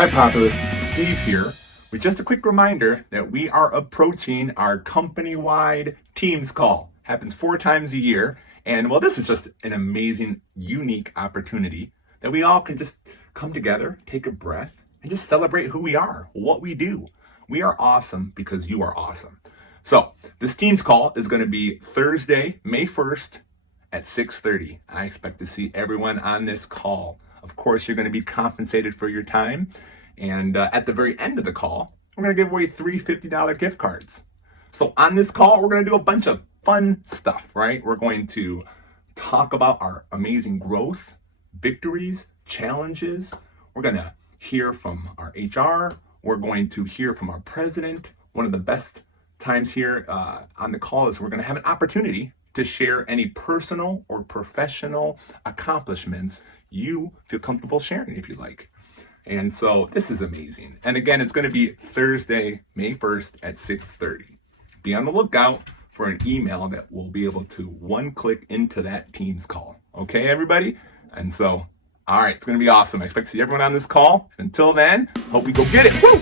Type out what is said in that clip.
Hi, Populist. Steve here with just a quick reminder that we are approaching our company-wide Teams call. Happens 4 times a year. And well, this is just an amazing, unique opportunity that we all can just come together, take a breath, and just celebrate who we are, what we do. We are awesome because you are awesome. So this Teams call is going to be Thursday, May 1st at 6:30. I expect to see everyone on this call. Of course, you're going to be compensated for your time. And at the very end of the call, we're going to give away 3 $50 gift cards. So on this call, we're going to do a bunch of fun stuff, right? We're going to talk about our amazing growth, victories, challenges. We're going to hear from our HR. We're going to hear from our president. One of the best times here on the call is we're going to have an opportunity to share any personal or professional accomplishments you feel comfortable sharing if you like. And so this is amazing. And again, it's going to be Thursday, May 1st at 6:30. Be on the lookout for an email that will be able to one-click into that Teams call. Okay, everybody? And so, all right, it's going to be awesome. I expect to see everyone on this call. Until then, hope we go get it. Woo!